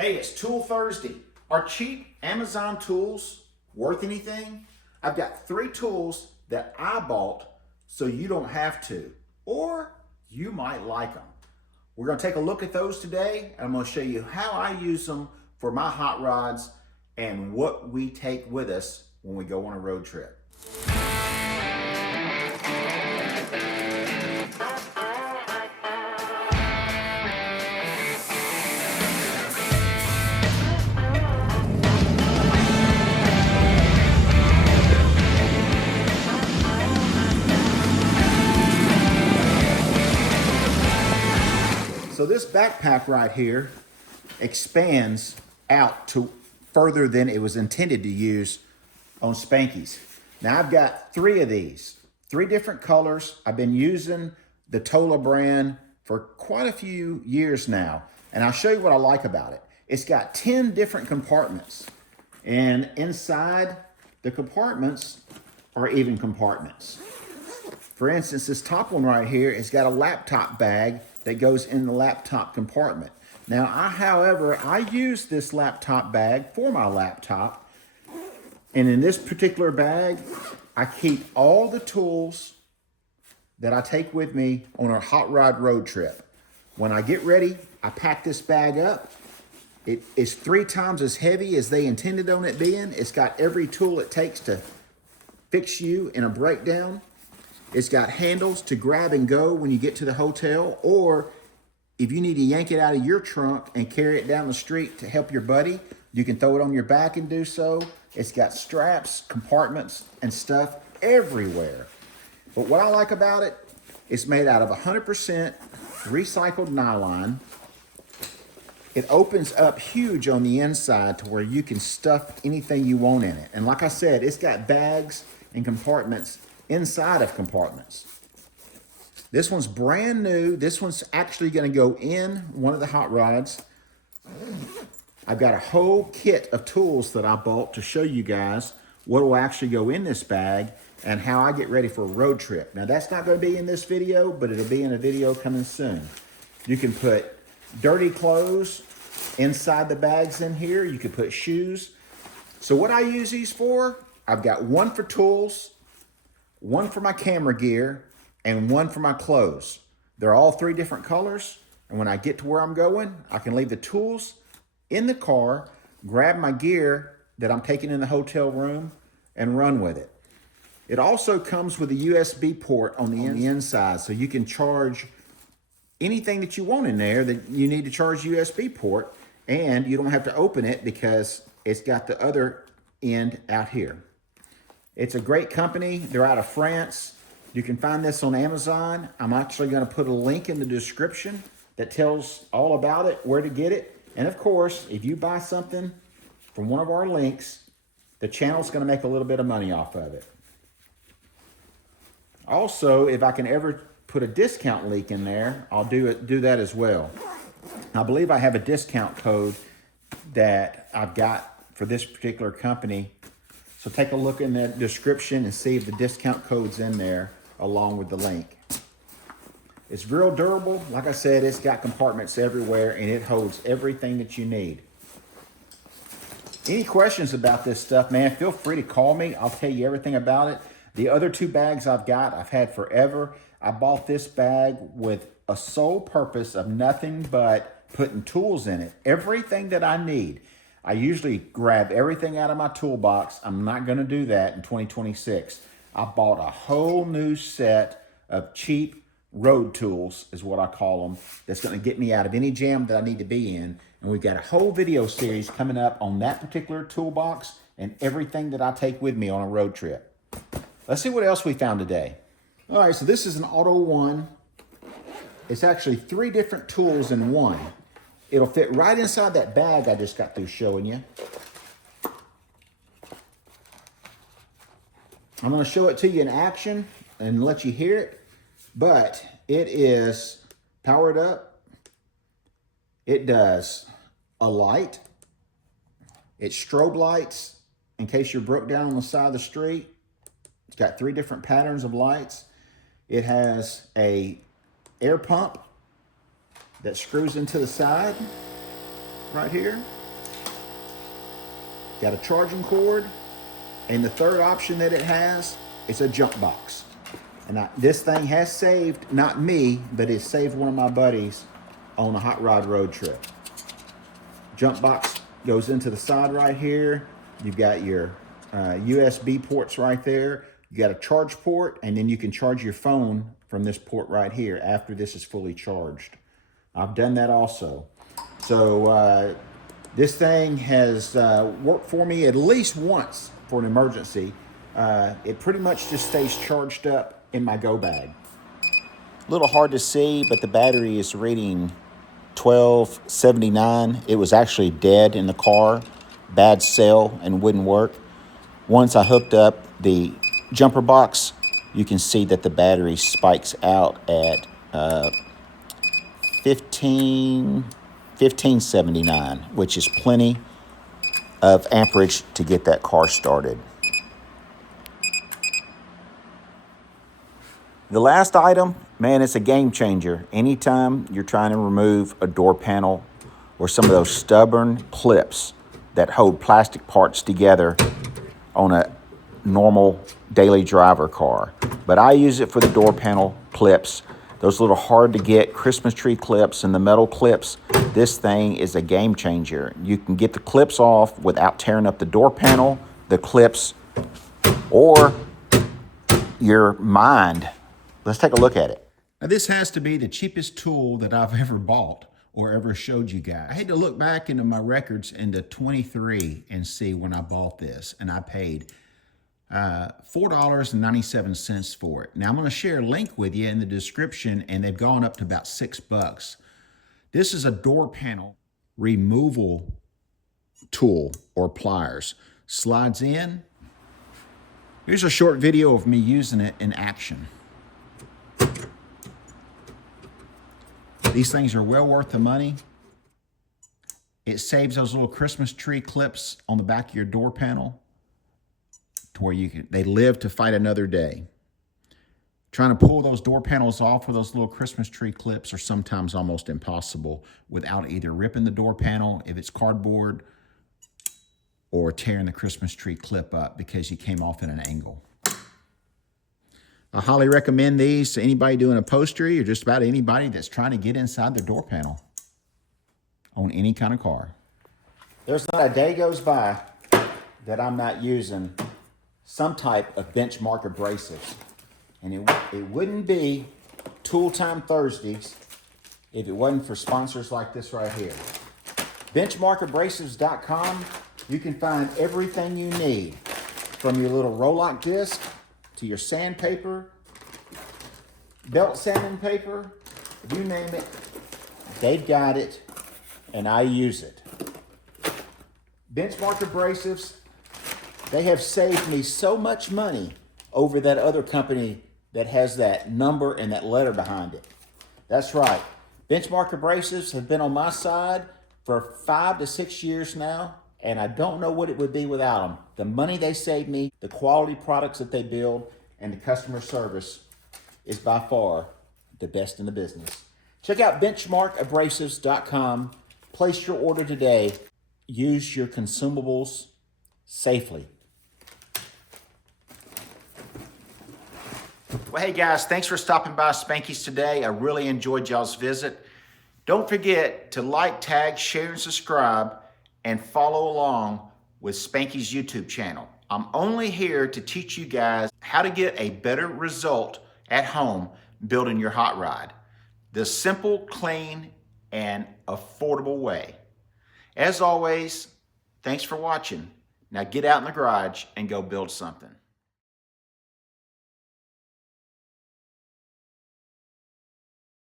Hey, it's Tool Thursday. Are cheap Amazon tools worth anything? I've got 3 tools that I bought so you don't have to, or you might like them. We're going to take a look at those today, and I'm going to show you how I use them for my hot rods and what we take with us when we go on a road trip. So this backpack right here expands out to further than it was intended to use on Spanky's. Now I've got 3 of these, 3 different colors. I've been using the Tolaccea brand for quite a few years now, and I'll show you what I like about it. It's got 10 different compartments, and inside the compartments are even compartments. For instance, this top one right here has got a laptop bag that goes in the laptop compartment. Now, however, I use this laptop bag for my laptop, and in this particular bag, I keep all the tools that I take with me on a hot rod road trip. When I get ready, I pack this bag up. It is 3 times as heavy as they intended on it being. It's got every tool it takes to fix you in a breakdown. It's got handles to grab and go when you get to the hotel, or if you need to yank it out of your trunk and carry it down the street to help your buddy, you can throw it on your back and do so. It's got straps, compartments, and stuff everywhere. But what I like about it, it's made out of 100% recycled nylon. It opens up huge on the inside to where you can stuff anything you want in it. And like I said, it's got bags and compartments inside of compartments. This one's brand new. This one's actually going to go in one of the hot rods. I've got a whole kit of tools that I bought to show you guys what will actually go in this bag and how I get ready for a road trip. Now that's not going to be in this video, but it'll be in a video coming soon. You can put dirty clothes inside the bags in here. You can put shoes. So what I use these for, I've got one for tools, one for my camera gear, and one for my clothes. They're all 3 different colors, and when I get to where I'm going, I can leave the tools in the car, grab my gear that I'm taking in the hotel room, and run with it. It also comes with a USB port on the inside, so you can charge anything that you want in there that you need to charge USB port, and you don't have to open it because it's got the other end out here. It's a great company. They're out of France. You can find this on Amazon. I'm actually going to put a link in the description that tells all about it, where to get it. And of course, if you buy something from one of our links, the channel's going to make a little bit of money off of it. Also, if I can ever put a discount link in there, I'll do that as well. I believe I have a discount code that I've got for this particular company. So take a look in the description and see if the discount code's in there along with the link. It's real durable. Like I said, it's got compartments everywhere and it holds everything that you need. Any questions about this stuff, man, feel free to call me. I'll tell you everything about it. The other 2 bags I've got, I've had forever. I bought this bag with a sole purpose of nothing but putting tools in it. Everything that I need. I usually grab everything out of my toolbox. I'm not going to do that in 2026. I bought a whole new set of cheap road tools, is what I call them, that's going to get me out of any jam that I need to be in. And we've got a whole video series coming up on that particular toolbox and everything that I take with me on a road trip. Let's see what else we found today. All right, so this is an Auto 1. It's actually 3 different tools in one. It'll fit right inside that bag I just got through showing you. I'm going to show it to you in action and let you hear it, but it is powered up. It does a light. It strobe lights in case you're broke down on the side of the street. It's got 3 different patterns of lights. It has a air pump that screws into the side. right here. Got a charging cord. And the third option that it has is a jump box. And this thing has saved, not me, but it saved one of my buddies on a hot rod road trip. Jump box goes into the side right here. You've got your USB ports right there. You got a charge port, and then you can charge your phone from this port right here after this is fully charged. I've done that also. So this thing has worked for me at least once for an emergency. It pretty much just stays charged up in my go bag. A little hard to see, but the battery is reading 1279. It was actually dead in the car, bad cell, and wouldn't work. Once I hooked up the jumper box, you can see that the battery spikes out at 1579, which is plenty of amperage to get that car started. The last item, man, it's a game changer. Anytime you're trying to remove a door panel or some of those stubborn clips that hold plastic parts together on a normal daily driver car. But I use it for the door panel clips, those little hard to get Christmas tree clips and the metal clips. This thing is a game changer. You can get the clips off without tearing up the door panel, the clips, or your mind. Let's take a look at it. Now, this has to be the cheapest tool that I've ever bought or ever showed you guys. I had to look back into my records into 23 and see when I bought this, and I paid $4.97 for it. Now, I'm going to share a link with you in the description, and they've gone up to about $6. This is a door panel removal tool or pliers. Slides in. Here's a short video of me using it in action. These things are well worth the money. It saves those little Christmas tree clips on the back of your door panel to where they live to fight another day. Trying to pull those door panels off with those little Christmas tree clips are sometimes almost impossible without either ripping the door panel if it's cardboard or tearing the Christmas tree clip up because you came off at an angle. I highly recommend these to anybody doing upholstery or just about anybody that's trying to get inside their door panel on any kind of car. There's not a day goes by that I'm not using some type of benchmark abrasives. And it wouldn't be Tool Time Thursdays if it wasn't for sponsors like this right here. BenchmarkAbrasives.com, you can find everything you need, from your little roll-lock disc to your sandpaper, belt sanding paper, you name it, they've got it, and I use it. Benchmark Abrasives, they have saved me so much money over that other company that has that number and that letter behind it. That's right. Benchmark Abrasives have been on my side for 5 to 6 years now, and I don't know what it would be without them. The money they save me, the quality products that they build, and the customer service is by far the best in the business. Check out benchmarkabrasives.com. Place your order today. Use your consumables safely. Well, hey guys, thanks for stopping by Spanky's today. I really enjoyed y'all's visit. Don't forget to like, tag, share, and subscribe, and follow along with Spanky's YouTube channel. I'm only here to teach you guys how to get a better result at home building your hot rod. The simple, clean, and affordable way. As always, thanks for watching. Now get out in the garage and go build something.